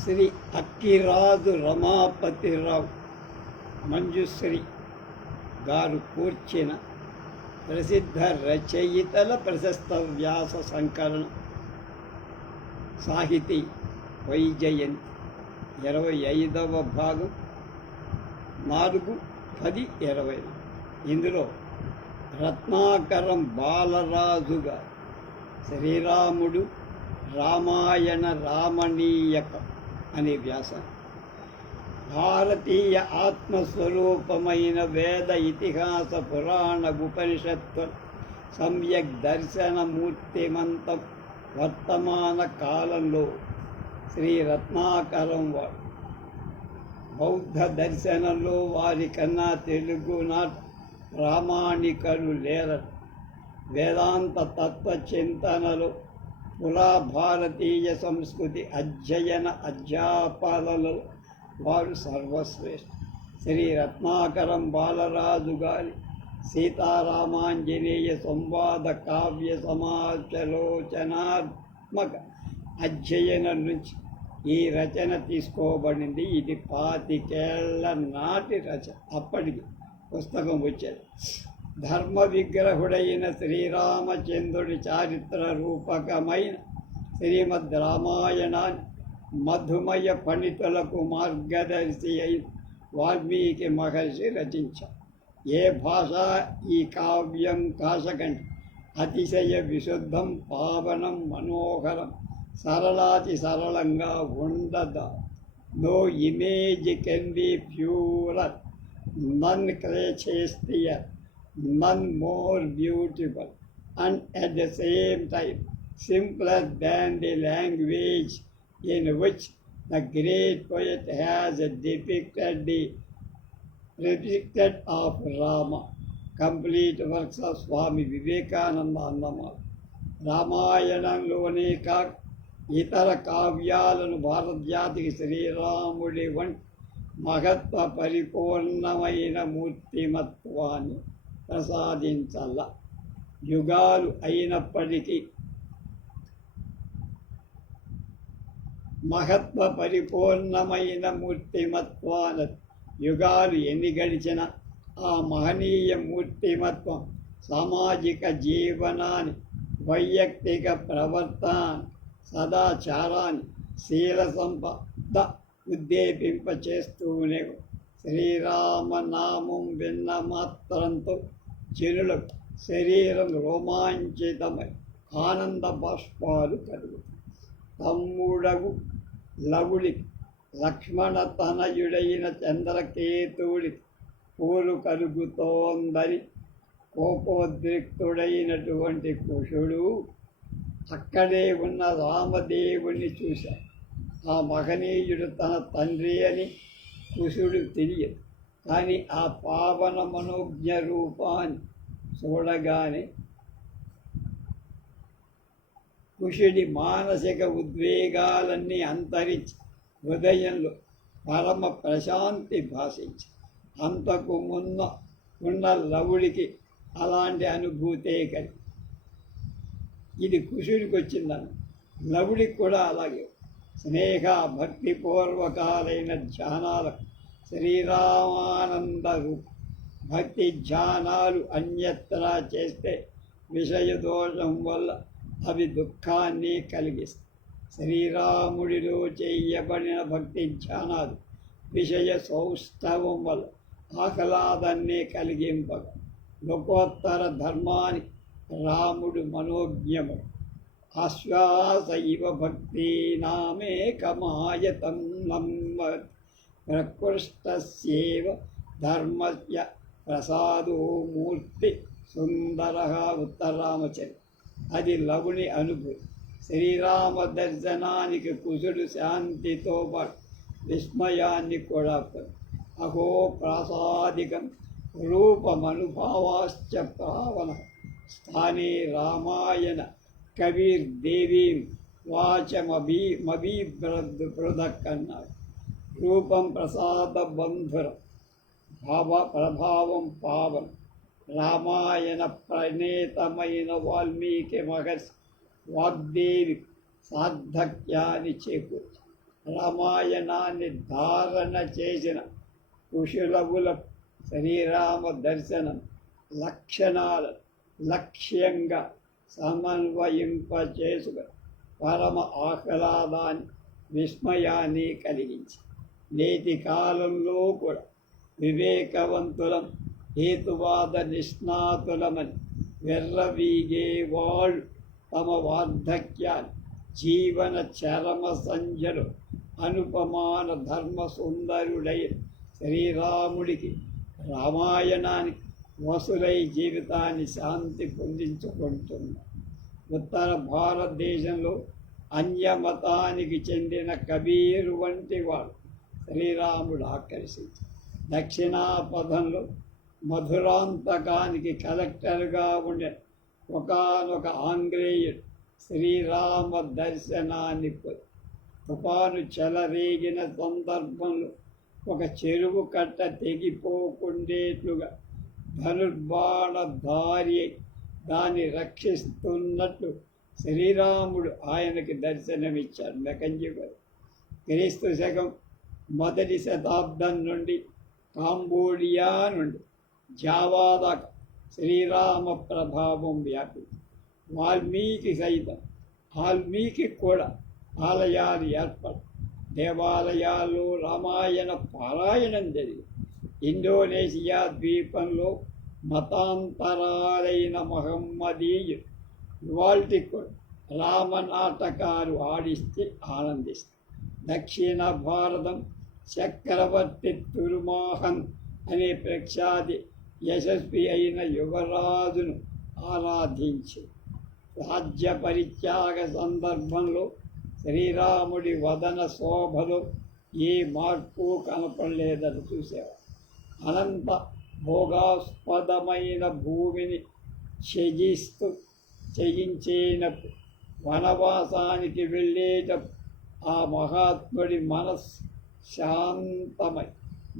శ్రీ అక్కిరాజు రమాపతిరావు మంజుశ్రీ గారు కూర్చిన ప్రసిద్ధ రచయితల ప్రశస్త వ్యాస సంకలనం సాహితీ వైజయంతి 25వ భాగం 4/10/20. ఇందులో రత్నాకరం బాలరాజుగా శ్రీరాముడు రామాయణ రామణీయకం అనే వ్యాసం భారతీయ ఆత్మస్వరూపమైన వేద ఇతిహాస పురాణ ఉపనిషత్తు సమ్యక్ దర్శనమూర్తిమంతం వర్తమాన కాలంలో శ్రీ రత్నాకరం వాడు బౌద్ధ దర్శనంలో వారి కన్నా తెలుగునాట ప్రామాణికులు లేరని వేదాంత తత్వ చింతనలో పురా భారతీయ సంస్కృతి అధ్యయన అధ్యాపనలో వారు సర్వశ్రేష్ఠ. శ్రీ రత్నాకరం బాలరాజు గారి సీతారామాంజనేయ సంవాద కావ్య సమాచలోచనాత్మక అధ్యయనం నుంచి ఈ రచన తీసుకోబడింది. ఇది 25 ఏళ్ల నాటి రచన. అప్పటికి పుస్తకం వచ్చేది. ధర్మ విగ్రహుడైన శ్రీరామచంద్రుడి చారిత్ర రూపకమైన శ్రీమద్ రామాయణాన్ని మధుమయ పండితులకు మార్గదర్శి అయిన వాల్మీకి మహర్షి రచించారు. ఏ భాష ఈ కావ్యం కాశకండి అతిశయ విశుద్ధం పావనం మనోహరం సరళాతి సరళంగా ఉండదా. No image can be purer, none chaster, none more beautiful, and at the same time simpler than the language in which the great poet has depicted of Rama. Complete works of Swami Vivekananda అన్నమాట. రామాయణంలోనే కాక ఇతర కావ్యాలను భారతజాతికి శ్రీరాముడి వంటి మహత్వ పరిపూర్ణమైన మూర్తిమత్వాన్ని ప్రసాదించాల. యుగాలు అయినప్పటికీ మహత్వ పరిపూర్ణమైన మూర్తిమత్వాల యుగాలు ఎన్ని గడిచిన ఆ మహనీయ మూర్తిమత్వం సామాజిక జీవనాన్ని, వైయక్తిక ప్రవర్తన, సదాచారాన్ని, శీల సంపద ఉద్దీపింపచేస్తూనే శ్రీరామనామం విన్న మాత్రంతో జనులకు శరీరం రోమాంచితమై ఆనంద బాష్పాలు కలుగుతాయి. తమ్ముడగు లవుడికి లక్ష్మణ తనయుడైన చంద్రకేతువుడికి పూలు కలుగుతోందని కోపోద్రిక్తుడైనటువంటి కుషుడు అక్కడే ఉన్న రామదేవుణ్ణి చూశాడు. ఆ మహనీయుడు తన తండ్రి అని కుషుడు తెలియదు. కానీ ఆ పావన మనోజ్ఞ రూపాన్ని చూడగానే కుషుడి మానసిక ఉద్వేగాలన్నీ అంతరించి హృదయంలో పరమ ప్రశాంతి భాషించి అంతకు ఉన్న లవుడికి అలాంటి అనుభూతే కలిగి ఇది కుషుడికి వచ్చిందని లవుడికి కూడా అలాగే స్నేహ భక్తిపూర్వకాలైన ధ్యానాలకు శ్రీరామానంద రూపం. భక్తి ధ్యానాలు అన్యత్రా చేస్తే విషయ దోషం వల్ల అవి దుఃఖాన్ని కలిగిస్తాయి. శ్రీరాముడిలో చేయబడిన భక్తి ధ్యానాలు విషయ సౌష్ఠవం వల్ల ఆహ్లాదాన్ని కలిగింపగ. లోకోత్తర ధర్మానికి రాముడు మనోజ్ఞము. ఆశ్వాస ఇవ భక్తి నామేకమాయతం నమ్మ ప్రకృష్టస్యేవ ధర్మస్య ప్రసాదో మూర్తి సుందర. ఉత్తరామచరి. అది లవుని అనుభూతి. శ్రీరామ దర్శనానికి కుశుడు శాంతితో పాటు విస్మయాన్ని కూడా అహో ప్రాసాదికం రూపమనుభావాశ్చ పావన స్థానే రామాయణ కవిర్దేవీం వాచమభిబృదక్కన్నాడు. రూపం ప్రసాద బంధురం, ప్రభావం పావనం. రామాయణ ప్రణేతమైన వాల్మీకి మహర్షి వాగ్దేవి సార్థక్యాన్ని చేకూర్చి రామాయణాన్ని ధారణ చేసిన కుశలవుల శ్రీరామ దర్శనం లక్షణాలు లక్ష్యంగా సమన్వయింపచేసుక పరమ ఆహ్లాదాన్ని విస్మయాన్ని కలిగించి నేటి కాలంలో కూడా వివేకవంతులం హేతువాద నిష్ణాతులమని వెర్రవీగే వాళ్ళు తమ వార్ధక్యాన్ని జీవన చరమ సంధ్యలు అనుపమాన ధర్మ సుందరుడై శ్రీరాముడికి రామాయణానికి వసులై జీవితాన్ని శాంతి పొందించుకుంటున్నారు. ఉత్తర భారతదేశంలో అన్యమతానికి చెందిన కబీరు వంటి వాడు శ్రీరాముడు ఆకర్షించి దక్షిణాపథంలో మధురాంతకానికి కలెక్టర్గా ఉండే ఒకానొక ఆంగ్లేయుడు శ్రీరామ దర్శనాన్ని పొంది తుఫాను చెలరేగిన సందర్భంలో ఒక చెరువు కట్ట తెగిపోకుండేట్లుగా ధనుర్బాణధారి దాన్ని రక్షిస్తున్నట్లు శ్రీరాముడు ఆయనకి దర్శనమిచ్చాడు. మెకంజిగారు క్రీస్తు శకం మొదటి శతాబ్దం నుండి కాంబోడియా నుండి జావా దాకా శ్రీరామ ప్రభావం వ్యాపింది. వాల్మీకి కూడా ఆలయాలు ఏర్పడి దేవాలయాల్లో రామాయణ పారాయణం జరిగింది. ఇండోనేషియా ద్వీపంలో మతాంతరాలైన మహమ్మదీయులు ఇవాల్టి కూడా రామనాటకాలు ఆడిస్తే ఆనందిస్తారు. దక్షిణ భారతం చక్రవర్తి తురుమాహన్ అనే ప్రఖ్యాతి యశస్వి అయిన యువరాజును ఆరాధించి రాజ్య పరిత్యాగ సందర్భంలో శ్రీరాముడి వదన శోభలో ఏ మార్పు కనపడలేదని చూసేవారు. అనంత భోగాస్పదమైన భూమిని చేయించినప్పుడు వనవాసానికి వెళ్ళేటప్పుడు ఆ మహాత్ముడి మనస్సు శాంతమై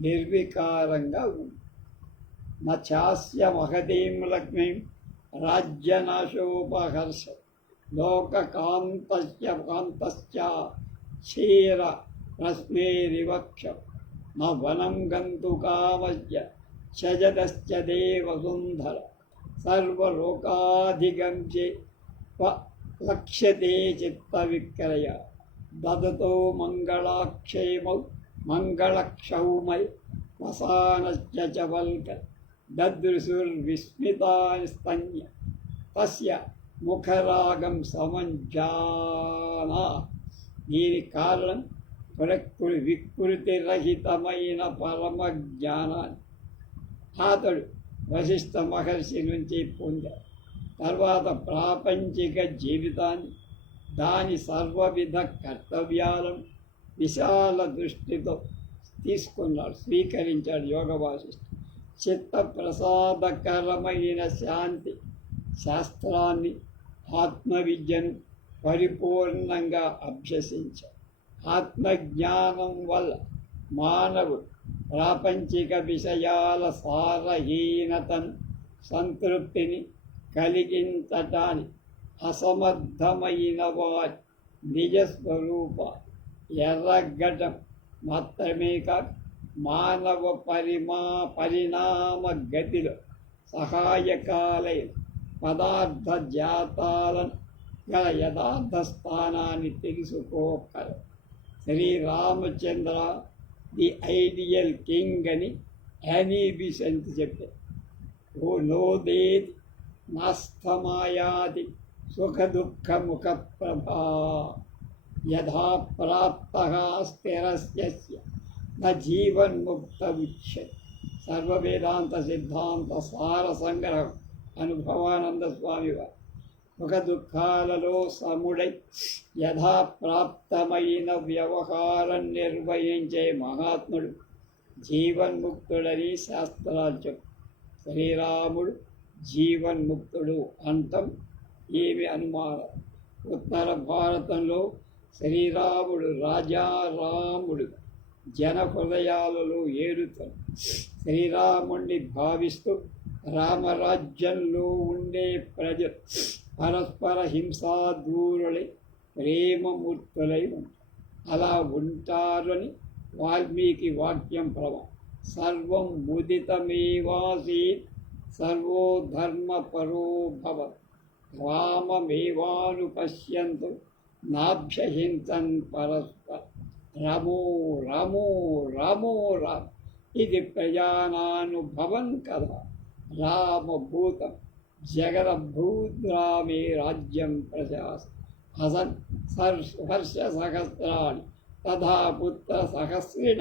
నిర్వికారంగా ఉంది. నాస్య మహతీం లక్ష్మీం రాజ్యనాశోపహర్ష లోకకాంతశ్చ క్షీర రశ్మేరివక్ష న వనం గంతు కామస్య శజదశ్చ దేవసుందర సర్వలోకాధిగంచే లక్ష్యతే చిత్త విక్రయ దదతో మంగళాక్షేమౌ మంగళక్షౌమై వసానశ్చ చ వల్క దదృశుర్విస్మితాని స్తన్య తస్య ముఖరాగం సమంజానా. దీని కారణం వికృతిరహితమైన పరమ జ్ఞానాన్ని అతడు వశిష్ఠ మహర్షి నుంచి పొందాడు. తర్వాత ప్రాపంచిక జీవితాన్ని దాని సర్వవిధ కర్తవ్యాలను విశాల దృష్టితో స్వీకరించాడు యోగ వాసిష్ఠుడు. చిత్త ప్రసాదకరమైన శాంతి శాస్త్రాన్ని ఆత్మవిద్యను పరిపూర్ణంగా అభ్యసించాడు. ఆత్మజ్ఞానం వల్ల మానవుడు ప్రాపంచిక విషయాల సారహీనతను సంతృప్తిని కలిగించటానికి అసమర్థమైన వారి నిజస్వరూప ఎర్రగడ్డం మాత్రమే కాక మానవ పరిణామ గతిలో సహాయకాలైన పదార్థ జాతాలను గల యథార్థ స్థానాన్ని తెలుసుకోగలరు. శ్రీరామచంద్ర ది ఐడియల్ కింగ్ అని యానీ బిసెంట్ చెప్పారు. ఓ నోదేతి నాస్తమాయాది సుఖ దుఃఖ ముఖ ప్రభా యథా ప్రాప్తః స్థిరస్య న జీవన్ముక్త ఉచ్యతే. సర్వవేదాంత సిద్ధాంత సార సంగ్రహం అనుభవానంద స్వామి వారు సుఖ దుఃఖాలలో సముడై యథాప్రాప్తమైన వ్యవహారం నిర్వహించే మహాత్ముడు జీవన్ముక్తుడని శాస్త్రాలు చెప్పు. శ్రీరాముడు జీవన్ముక్తుడు అంతం ఏమి అనుమానం. ఉత్తర భారతంలో శ్రీరాముడు రాజారాముడు జన హృదయాలలో ఏరుతాడు. శ్రీరాముణ్ణి భావిస్తూ రామరాజ్యంలో ఉండే ప్రజలు పరస్పర హింసా దూరులై ప్రేమమూర్తులై ఉంటారు. అలా ఉంటారని వాల్మీకి వాక్యం ప్రభావం. సర్వం ముదితమేవాసీత్ సర్వో ధర్మపరో భవత్ రామమేవానుపశ్యంతు నాభ్యహింసన్ పరస్పర రమో రమో రమో రామ ఇది ప్రజానానుభవం కదా. రామభూతం జగద్భూద్రామే రాజ్యం ప్రశాస హసన్ హర్ష సహస్రాణి తథా పుత్ర సహస్రిణ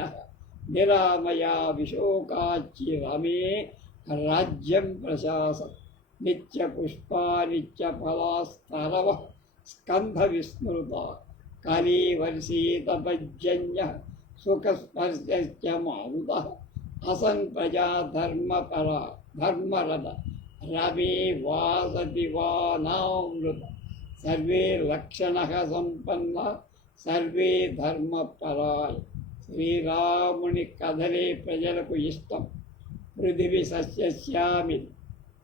నిరామయా విశోకాచి రమే రాజ్యం ప్రశాస నిత్య పుష్పా నిత్య ఫలాస్తరవ స్కంధ విస్మృత కలీవర్షీతపజ్జన్య సుఖస్పర్శ్చ మారుత అసన్ ప్రజా ధర్మరథ రమే వాసతి వానామృత సర్వే లక్షణ సంపన్న సర్వే ధర్మపరాయ. శ్రీరాముని కథలే ప్రజలకు ఇష్టం. పృథివి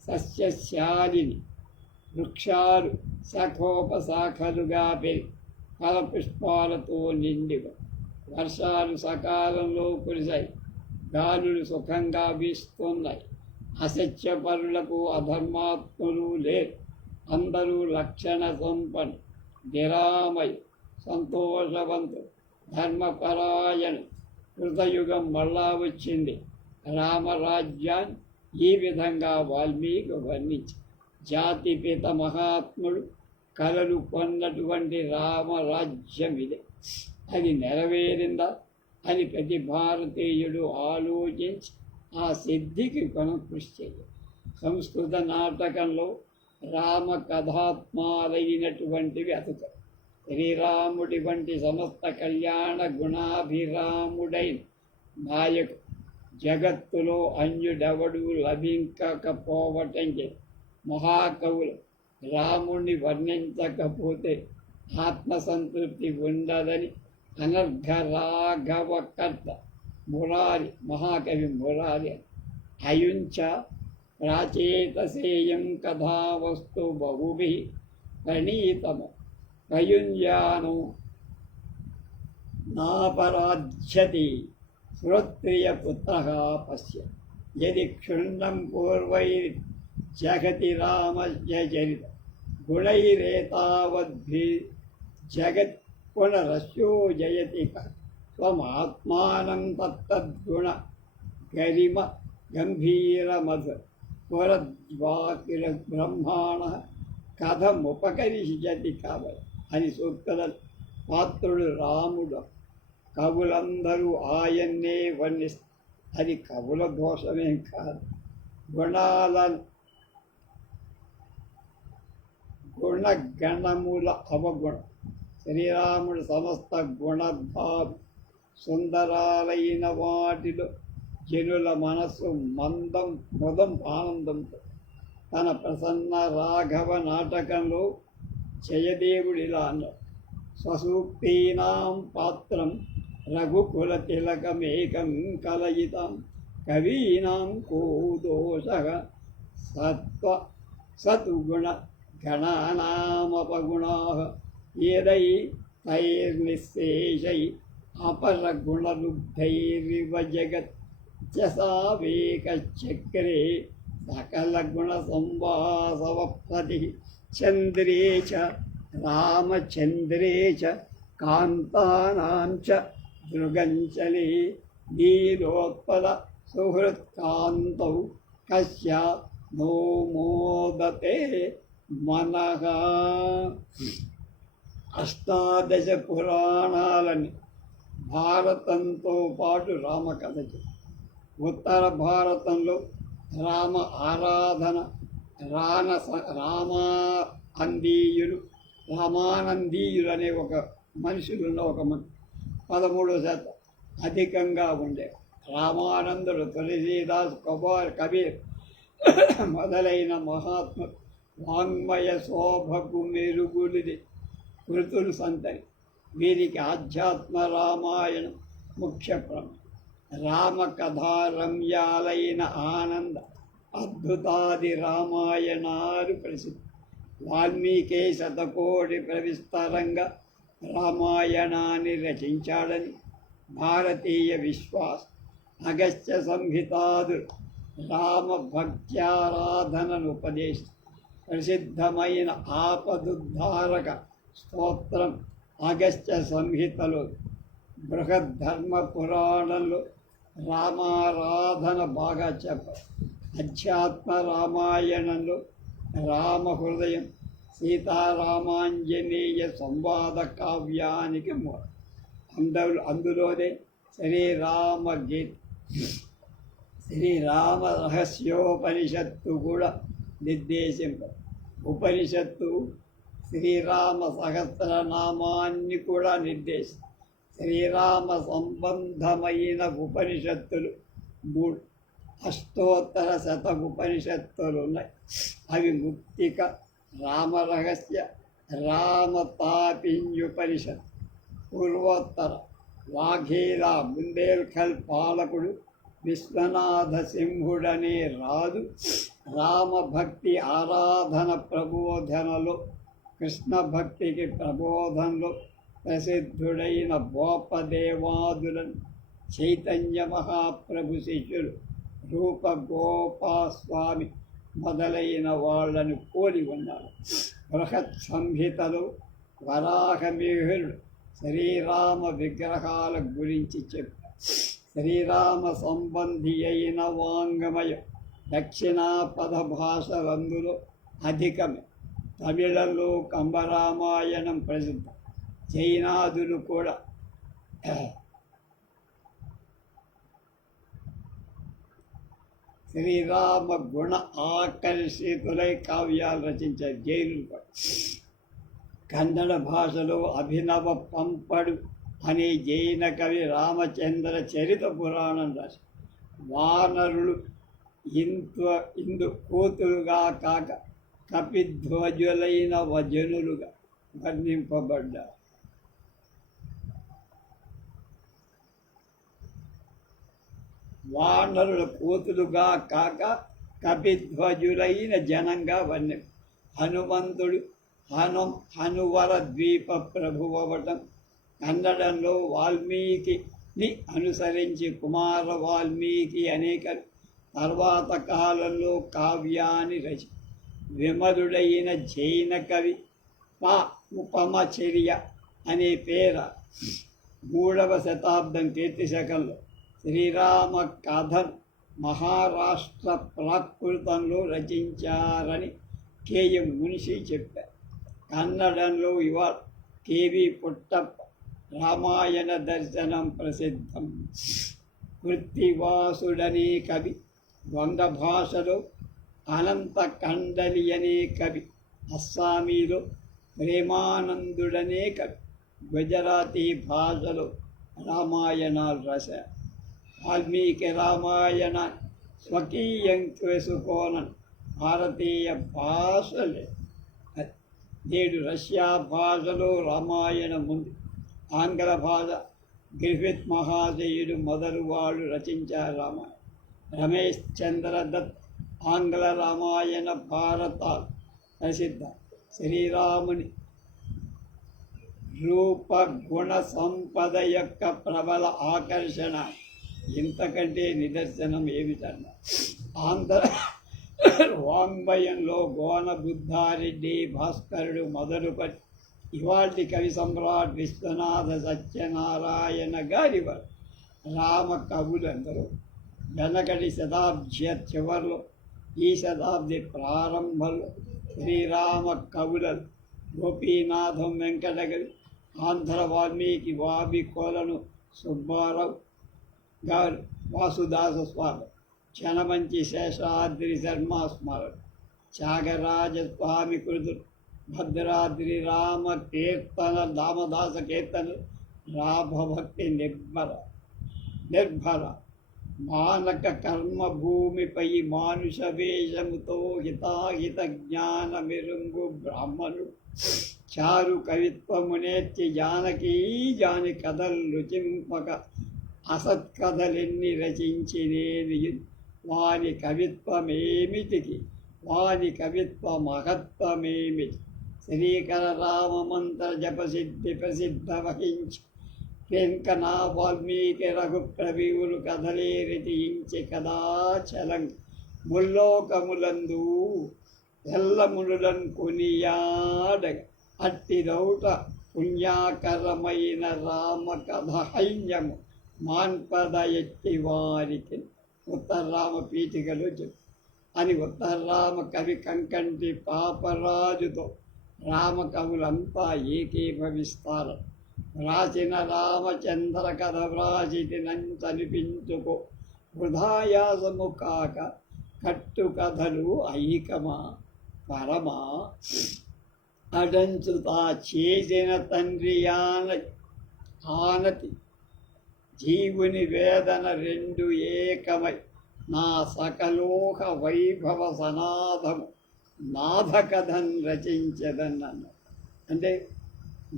సస్యశ్యాలిని వృక్షాలు శాఖోపశాఖలుగా పెరిగి ఫలపుష్పాలతో నిండివ. వర్షాలు సకాలంలో కురిశాయి. గాలులు సుఖంగా వీస్తున్నాయి. అసత్యపరులకు అధర్మాత్ములు లేరు. అందరూ లక్షణ సంపన్ను, నిరామయు, సంతోషవంతులు, ధర్మపరాయణ. కృతయుగం మళ్ళా వచ్చింది. రామరాజ్యాన్ని ఈ విధంగా వాల్మీకి వర్ణించి జాతిపిత మహాత్ముడు కలలు కొన్నటువంటి రామరాజ్యం ఇదే. అది నెరవేరిందా అని ప్రతి భారతీయుడు ఆలోచించి ఆ సిద్ధికి కృషి చేయాలి. సంస్కృత నాటకంలో రామ కథాత్మాలైనటువంటివి అతుతారు. శ్రీరాముడి వంటి సమస్త కళ్యాణ గుణాభిరాముడైన నాయకు జగత్తులో అన్యుడెవడు లభించకపోవటం చేత మహాకవులు రాముణ్ణి వర్ణించకపోతే ఆత్మసంతృప్తి ఉండదని అనర్ఘ రాఘవకర్త మురారి, మహాకవి మురారి అయుంచ ప్రాచేతసేయం కథావస్తు బహుభిః ప్రణీతము కయుంజాను నాపరాధ్యతి శ్రోత్రియపుత్రః పశ్య యది క్షుణ్ణం పూర్వైర్జగతి రామస్య చరిత గుణైరేతావద్భి జగత్ పునరస్యో జయతి స్వమాత్మానం తత్తద్గుణ గరిమ గంభీరమధ పురద్వాకిల బ్రహ్మాణ కథముపకరిష్యతి కాబట్టి అని సూక్తుల పాత్రుడు రాముడు. కవులందరూ ఆయన్నే వర్ణిస్తారు. అది కవుల దోషమేం కాదు. గుణగణముల అవగుణం. శ్రీరాముడు సమస్త గుణధారు. సుందరాలైన వాటిలో జనుల మనస్సు మొదం ఆనందంతో. తన ప్రసన్న రాఘవ నాటకంలో జయదేవుడిలా అన్నాడు: స్వసూక్తీనాం పాత్రం రఘుకుల తిలకమేకం కలయితాం కవీనాం కో దోషః సత్గుణ గణానామపగుణాః ఏదై తైర్నిశేషై అపరగుణలుబ్ధైరివ జగత్ చసావేకచక్రే సకల గుణ సంవాసవప్రతి చంద్రే చ రామచంద్రే చ కాంతానాం చ దృగంచలే నీలోత్పల సుహృత్కాంతౌ కస్య నో మోదతే మనః. అష్టాదశ పురాణాలని భారతంతో పాటు రామకథ. ఉత్తర భారతంలో రామ ఆరాధన, రామానందీయులు అనే ఒక మనుషులున్న ఒక 13% అధికంగా ఉండే. రామానందుడు, తులసీదాస్, కబీర్ మొదలైన మహాత్ములు వాంగ్మయ శోభకు మెరుగులిది కృతులు సంతరి. వీరికి ఆధ్యాత్మ రామాయణం ముఖ్య ప్రమాణం. రామకథారమ్యాలైన ఆనంద అద్భుతాది రామాయణాలు ప్రసిద్ధి. వాల్మీకి శతకోటి ప్రవిస్తరంగా రామాయణాన్ని రచించాడని భారతీయ విశ్వాసం. అగస్త్య సంహితాదు రామ భక్త్యారాధనను ఉపదేశించి ప్రసిద్ధమైన ఆపదుద్ధారక స్తోత్రం అగస్త్య సంహితలో, బృహద్ధర్మ పురాణంలో రామారాధన బాగా చెప్పారు. అధ్యాత్మ రామాయణంలో రామ హృదయం సీతారామాంజనేయ సంవాద కావ్యానికి మూలం. అందులోనే శ్రీరామ గీత, శ్రీరామ రహస్యోపనిషత్తు కూడా నిర్దేశింప. ఉపనిషత్తు శ్రీరామ సహస్రనామాన్ని కూడా నిర్దేశం. శ్రీరామ సంబంధమైన ఉపనిషత్తులు 3, అష్టోత్తర శత ఉపనిషత్తులు ఉన్నాయి. అవి ముక్తిక, రామరహస్య, రామతాపిన్యుపనిషత్తు. పూర్వోత్తర వాఘీరా బుందేల్ఖల్ పాలకుడు విశ్వనాథ సింహుడనే రాజు రామభక్తి ఆరాధన ప్రబోధనలో, కృష్ణ భక్తికి ప్రబోధనలో ప్రసిద్ధుడైన గోపదేవాదులను చైతన్య మహాప్రభు శిష్యులు రూప గోపాస్వామి మొదలైన వాళ్ళను పోలి ఉన్నాడు. బృహత్ సంహితలో వరాహమిహిరుడు శ్రీరామ విగ్రహాల గురించి చెప్పారు. శ్రీరామ సంబంధి అయిన వాంగమయం దక్షిణాపద భాషలందులో అధికమే. తమిళంలో కంబరామాయణం ప్రసిద్ధం. జైనాదులు కూడా శ్రీరామ గుణ ఆకర్షితులై కావ్యాలు రచించారు. జైనులు కూడా కన్నడ భాషలో అభినవ పంపడు అనే జైన కవి రామచంద్ర చరిత పురాణం రాసి వానరులు ఇందు కూతురుగా కాక కపిధ్వజులైన వజనులుగా వర్ణింపబడ్డారు. వానరుల కూతురుగా కాక కపిధ్వజులైన జనంగా వర్ణింప. హనుమంతుడు హనువర ద్వీప ప్రభువవటం, కన్నడంలో వాల్మీకిని అనుసరించి కుమార వాల్మీకి అనేక తర్వాత కాలంలో కావ్యాన్ని రచి విమలుడైన జైన కవి ఉపమచర్య అనే పేర 3వ శతాబ్దం కీర్తి శకంలో శ్రీరామ కథను మహారాష్ట్ర ప్రాకృతంలో రచించారని కేఎం మునిషి చెప్పారు. కన్నడంలో ఇవాళ కేవి పుట్టప్ప రామాయణ దర్శనం ప్రసిద్ధం. కృత్తివాసుడనే కవి, వంగ భాషలో అనంత కండలి అనే కవి, అస్సామీలో ప్రేమానందుడనే కవి, గుజరాతీ భాషలో రామాయణాలు రాశారు. వాల్మీకి రామాయణ స్వకీయం చేసుకోనని భారతీయ భాషలే. నేడు రష్యా భాషలో రామాయణం ఉంది. ఆంగ్ల భాష గ్రిఫిత్ మహాశయుడు మొదలు వాళ్ళు రచించారు రామాయణం. రమేష్ చంద్ర దత్ ఆంగ్ల రామాయణ భారతాలు ప్రసిద్ధ. శ్రీరాముని రూప గుణ సంపద యొక్క ప్రబల ఆకర్షణ ఇంతకంటే నిదర్శనం ఏమిటన్నా. ఆంధ్ర వాంగ్మయంలో గోన బుద్ధారెడ్డి, భాస్కరుడు మొదలుపడి ఇవాల్టి కవి సమ్రాట్ విశ్వనాథ సత్యనారాయణ గారి వారు రామ కవులందరూ వెనకటి శతాబ్ది చివరిలో, ఈ శతాబ్ది ప్రారంభంలో శ్రీరామ కవులను గోపీనాథం వెంకటకవి, ఆంధ్ర వాల్మీకి వాబి కోలను సుబ్బారావు గారు, వాసుదాస స్వామి, చనమంచి శేషాద్రి శర్మ స్మరణ, త్యాగరాజస్వామి కృతులు, భద్రాద్రి రామ కీర్తన, దామదాస కీర్తనలు, రామభక్తి నిర్భర మానక కర్మభూమిపై మానుష వేషముతో హితాహిత జ్ఞాన మెరుంగు బ్రాహ్మణుడు చారు కవిత్వమునేర్చి జాని కథలు రుచింపక అసత్కథలెన్ని రచించినేది వాని కవిత్వమేమిటికి, వాని కవిత్వ మహత్వమేమిటి. శ్రీకర రామ మంత్ర జపసిద్ధి ప్రసిద్ధ వహించి వెంకనా వాల్మీకి రఘు ప్రవీవులు కథలే రచయించి కదాచలం ముల్లోకములందు ఎల్లమునులను కొనియాడగ అట్టిదౌట పుణ్యాకరమైన రామ కథ హైన్యము మాన్పద ఎట్టి వారికి ఉత్తరరామ పీఠికలు చెప్పు అని ఉత్తరరామ కవి కంకంటి పాపరాజుతో రామకవులంతా ఏకీభవిస్తారు. వ్రాసిన రామచంద్ర కథ వ్రాసితినంతనిపించుకో వృధాయాసము కాక కట్టు కథలు ఐకమా పరమా అడంచుతా చేసిన తండ్రి ఆనతి జీవుని వేదన రెండు ఏకమై నా సకలోక వైభవ సనాథము నాథ కథను రచించదన్న. అంటే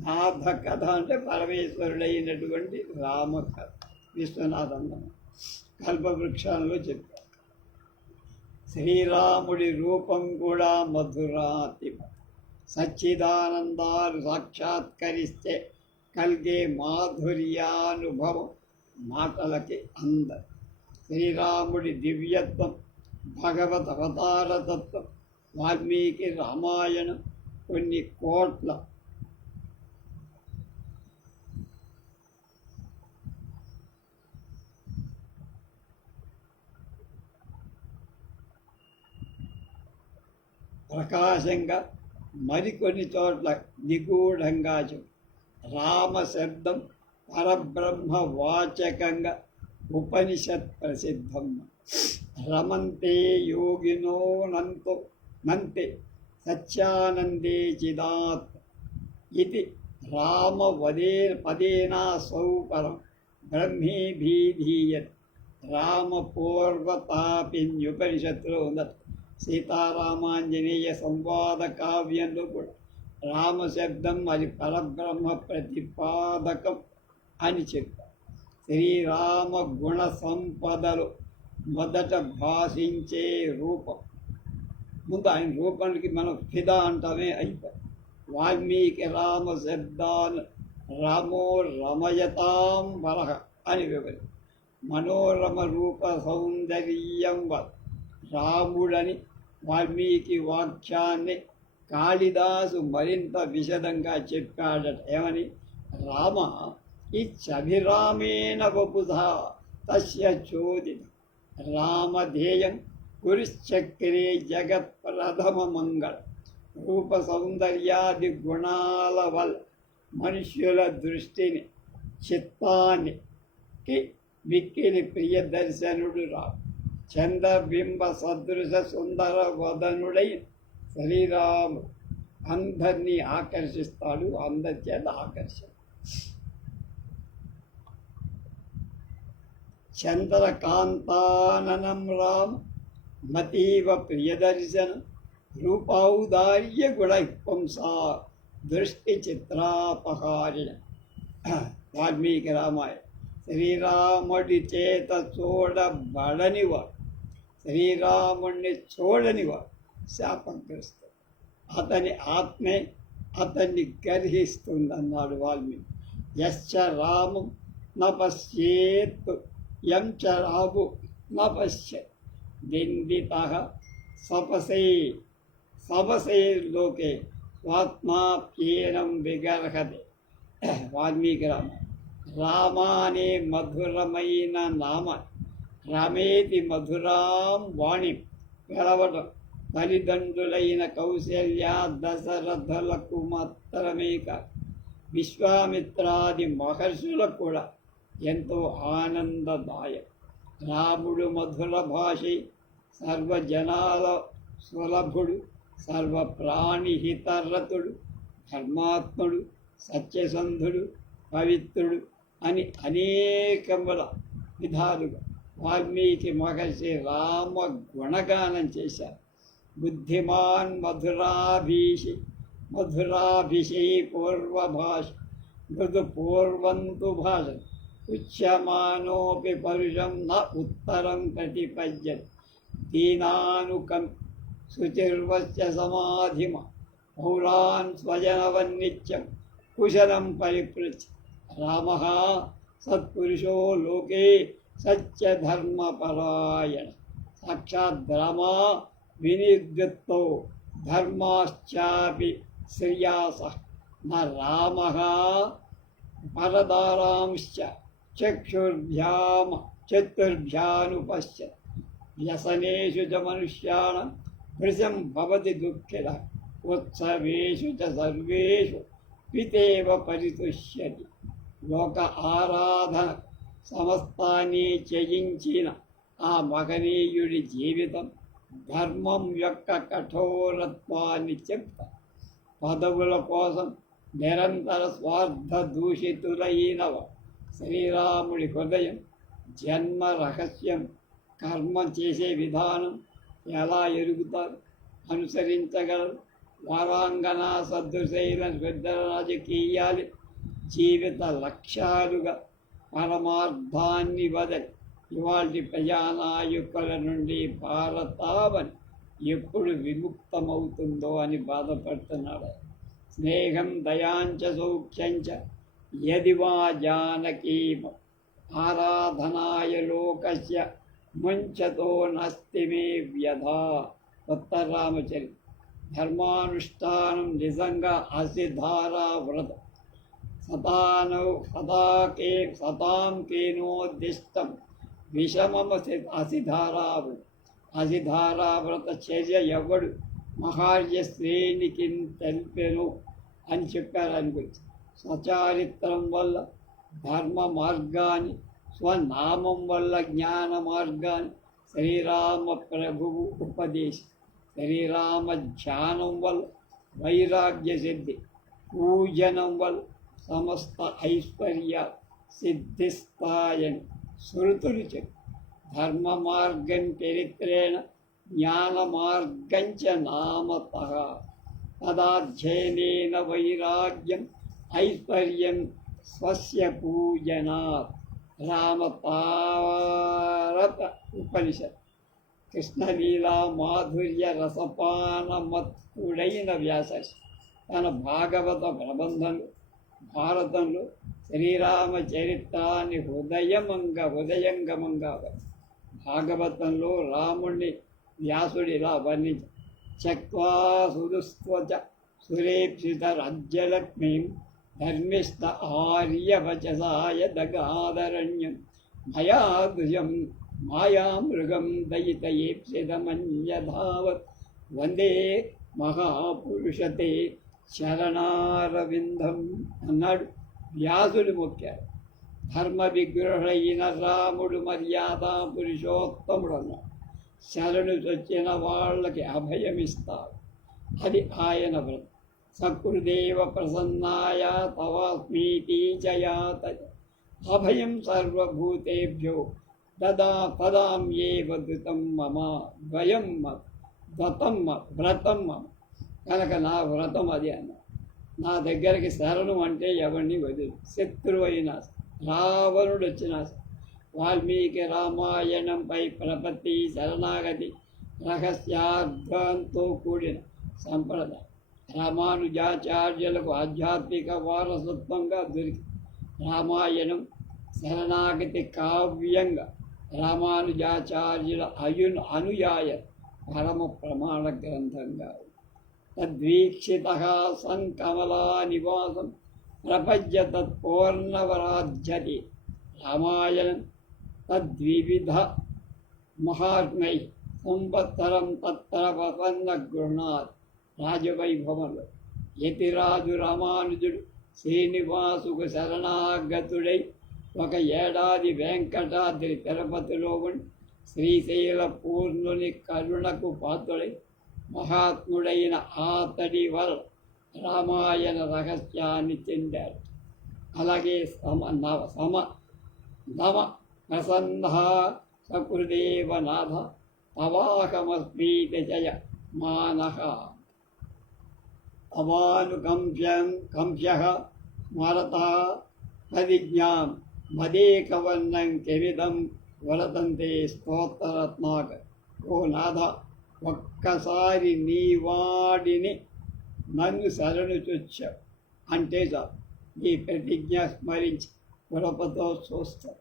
నాథ కథ అంటే పరమేశ్వరుడైనటువంటి రామ కథ విశ్వనాథందం కల్పవృక్షంలో చెప్పారు. శ్రీరాముడి రూపం కూడా మధురాతిమ సచ్చిదానందాలు సాక్షాత్కరిస్తే కలిగే మాధుర్యానుభవం మాటలకి అందం. శ్రీరాముడి దివ్యత్వం, భగవత్ అవతారతత్వం, వాల్మీకి రామాయణం కొన్ని కోట్ల ప్రకాశంగా మరికొన్ని చోట్ల నిగూఢంగా రామ శబ్దం పరబ్రహ్మ వాచకంగా ఉపనిషత్ ప్రసిద్ధం. రమంతే యోగినో నంతే సత్యానందే చిదాత్ ఇది రామ పదేనా సౌపరం బ్రహ్మీభీధీయత్. రామ పూర్వతాపిన్యుపనిషత్తులో ఉన్నది. సీతారామాంజనేయ సంవాద కావ్యంలో కూడా రామశబ్దం అది పరబ్రహ్మ ప్రతిపాదకం అని చెప్పారు. శ్రీరామ గుణ సంపదలు మొదట భాషించే రూపం. ముందు ఆయన రూపానికి మనం ఫిదా అంటామే అయిపోయి. వాల్మీకి రామ శబ్దాన్ని రామో రమయతాం వరహ అని వివరి. మనోరమ రూప సౌందర్యం రాముడని వాల్మీకి వాక్యాన్ని కాళిదాసు మరింత విశదంగా చెప్పాడట. ఏమని? రామ ఇచ్చభిరామేణ వపుధా తస్య చోదిత రామధేయం కురుశ్చక్రే జగత్ ప్రథమ మంగళ. రూప సౌందర్యాది గుణాల వల్ల మనుష్యుల దృష్టిని చిత్తాన్ని మిక్కిలి ప్రియదర్శనుడు రాము. చంద్రబింబ సదృశ సుందర వదనుడై శ్రీరాముడు అందరినీ ఆకర్షిస్తాడు. అందరి చేత ఆకర్షణ. చంద్రకాంతాననం రామ మతీవ ప్రియదర్శనం రూపౌదార్య గుణపుంసా దృష్టి చిత్రాపహారిణ. వాల్మీకి రామాయణ. శ్రీరాముడి చేత చూడబడనివాడు, శ్రీరాముడిని చూడనివాడు శాపగ్రస్తుడు. అతని ఆత్మే అతన్ని గర్హిస్తుందన్నాడు వాల్మీకి. యశ్చ రామం న పశ్యేత్ యం చ రాము న పశ్యత్ నిందితః సపసైర్లోకే స్వాత్మాప్యేనం విగర్హతే. వాల్మీకి రామాయణ. రామానే మధురమైన నామ రమేతి మధురాం వాణి పిలవటం తల్లిదండ్రులైన కౌశల్య దశరథులకు మాత్రమే కాదు, విశ్వామిత్రాది మహర్షులకు కూడా ఎంతో ఆనందదాయకం. రాముడు మధుర భాషి, సర్వజనాల సులభుడు, సర్వప్రాణిహితరతుడు, ధర్మాత్ముడు, సత్యసంధుడు, పవిత్రుడు అని అనేకముల విధాలుగా వాల్మీకి మహర్షి రామ గుణగానం చేశారు. బుద్ధిమాన్ మధురాభిషి పూర్వభాష మృదు పూర్వంతు భాష ఉచ్యమానోపి పరుషం న ఉత్తరం ప్రతిపద్యతి. దీనానుకం శుచిర్వస్య సమాధిమ పౌరాన్ స్వజనవన్నిత్యం కుశలం పరిపృచ్ఛ. రామః సత్పురుషో లోకే సత్యధర్మపరాయణ. సాక్షాత్ రామా వినిర్దిత్తో ధర్మాశ్చాపి శ్రేయాసః. న రామః పరదారాంశ్చ చతుర్భ్యానుపశ్యత్. వ్యసనేషు చ మనుష్యాణం భృశం భవతి దుఃఖితః. ఉత్సవేషు చ సర్వేషు పితేవ పరితుష్యతి. లోక ఆరాధన సమస్తాన్ని త్యజించిన ఆ మహనీయుడి జీవితం ధర్మం యొక్క కఠోరత్వాన్ని చెప్తా. పదవుల కోసం నిరంతర స్వార్థ దూషితులైన శ్రీరాముడి హృదయం, జన్మ రహస్యం, కర్మ చేసే విధానం ఎలా ఎరుగుతారు, అనుసరించగలరు? వారాంగన సదృశైన శ్రద్ధ రాజకీయాలు జీవిత లక్ష్యాలుగా పరమార్థాన్ని వదలి ఇవాళ ప్రజానాయకుల నుండి భారతావని ఎప్పుడు విముక్తమవుతుందో అని బాధపడుతున్నాడు. స్నేహం దయాంచ సౌఖ్యంచ యది వా జానకీమ ఆరాధనాయ లోకస్య ముంచతో నస్తి మే వ్యధా. ఉత్తరామచరి. ధర్మానుష్ఠానం నిజంగా అసిధారా వ్రతం. సతాం కేనోద్దిష్టం విషమమసి అసిధారావ్రతం. అసిధారావ్రత చర్య ఎవడు మహార్య శ్రేణికి తెలిపెను అని చెప్పారు. అని గురించి స్వచారిత్రం వల్ల ధర్మ మార్గాన్ని, స్వనామం వల్ల జ్ఞాన మార్గాన్ని శ్రీరామ ప్రభువు ఉపదేశం. శ్రీరామ ధ్యానం వల్ల వైరాగ్య సిద్ధి, పూజనం వల్ల సమస్త ఐశ్వర్య సిద్ధిస్తాయని శృతులు చెప్పి ధర్మ మార్గం చరిత్రేణ జ్ఞాన మార్గంచ నామతః. తదాధ్యయనేన వైరాగ్యం ఐశ్వర్యం స్వస్య పూజనాత్. రామతారత ఉపనిషత్. కృష్ణలీలా మాధుర్య రసపానమత్తుడైన వ్యాస తన భాగవత ప్రబంధంలో భారతంలో శ్రీరామ చరిత్రాన్ని హృదయంగమంగా భాగవతంలో రాముణ్ణి వ్యాసుడిలా వర్ణించ. త్యక్వా సుదుస్త్వచ సురేప్సిత రాజ్యలక్ష్మీం ధర్మిష్ట ఆర్యవచసాయ దగాదరణ్యం మయా దృశం మాయామృగం దయితయేప్సితమన్యధావత్. వందే మహాపురుషతే శరణారవిందం అన్నాడు. వ్యాసుడు మొక్కారు. ధర్మ విగ్రహుడైన రాముడు మర్యాదా పురుషోత్తముడు అన్నాడు. శరణు చొచ్చిన వాళ్ళకి అభయమిస్తారు. అది ఆయన వ్రతం. సకృదేవ ప్రసన్నాయ తవాస్మీతి చయాత. అభయం సర్వభూతేభ్యో తదామ్యేవ ధృతం మమ ద్వయం వ్రతం మమ. కనుక నా వ్రతం అది అన్న. నా దగ్గరికి శరణు అంటే ఎవరిని వదిలి. శత్రువు అయినా, రావణుడు వచ్చినా, వాల్మీకి రామాయణంపై ప్రపత్తి శరణాగతి రహస్యార్థంతో కూడిన సంప్రదాయం రామానుజాచార్యులకు ఆధ్యాత్మిక వారసత్వంగా దొరికి రామాయణం శరణాగతి కావ్యంగా రామానుజాచార్యుల అనుయాయ పరమ ప్రమాణ గ్రంథంగా తద్వీక్షిత సంకమలా నివాసం ప్రపంచ తత్పూర్ణవరాధ్యతి. రామాయణం తద్వివిధ మహాత్మై సంవత్సరం తత్ర ప్రసన్న గృహ్ణాత్. రాజవైభవంలో యతిరాజు రామానుజుడు శ్రీనివాసుకు శరణాగతుడై ఒక ఏడాది వెంకటాద్రి తిరుపతిలో ఉండి శ్రీశైల పూర్ణుని కరుణకు పాత్రుడై మహాత్ముడైన ఆతడి వల్ల రామాయణ రహస్యాన్ని చెందాడు. అలాగే నమ ప్రసన్న సకృదేవనాథ తవాహమస్మీతి జయ మానః. కంభ్య స్మరత ప్రతిజ్ఞాం మదేకవర్ణం కెవిదం వరదంతే స్తోత్రరత్నాక. ఓ నాథ, ఒక్కసారి నీ వాడిని నన్ను శరణు చొచ్చావు అంటే చాలు నీ ప్రతిజ్ఞ స్మరించి కృపతో చూస్తావు.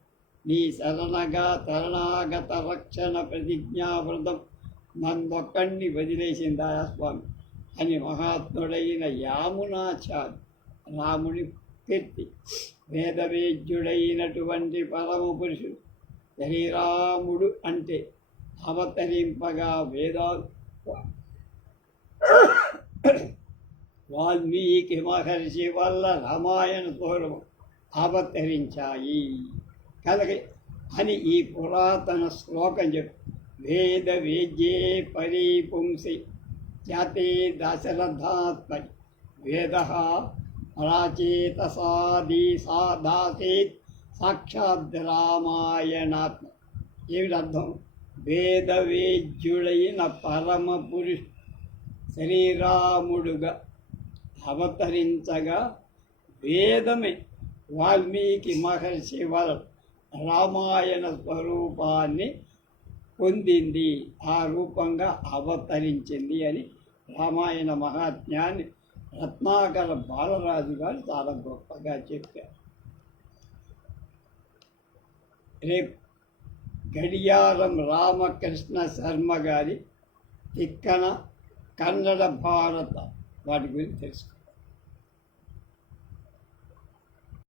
నీ శరణాగత రక్షణ ప్రతిజ్ఞావ్రతం నన్నొక్కడిని వదిలేసిందాయా స్వామి అని మహాత్ముడైన యామునాచార్య రాముని కీర్తి. వేదవేద్యుడైనటువంటి పరమ పురుషుడు శ్రీరాముడు అంటే అవతరింపగా వేదాలు వాల్మీకి మహర్షి వల్ల రామాయణ పూర్వం అవతరించాయి కలగ అని ఈ పురాతన శ్లోకం చెప్పు. వేద వేద్యే పరిపుంసి జాతే దశరథాత్మని వేద ప్రాచేతసాది సాదాసేత్ సాక్షాత్ రామాయణాత్మ. ఏమిటి అర్థం? వేద వేద్యుడైన పరమ పురుషుడు శ్రీరాముడుగా అవతరించగా వేదమే వాల్మీకి మహర్షి వల్ల రామాయణ స్వరూపాన్ని పొందింది, ఆ రూపంగా అవతరించింది అని రామాయణ మహాత్మ్యాన్ని రత్నాకర బాలరాజు గారు చాలా గొప్పగా చెప్పారు. రేపు గడియారం రామకృష్ణ శర్మ గారి తిక్కన కన్నడ భారత వాటి గురించి తెలుసుకో.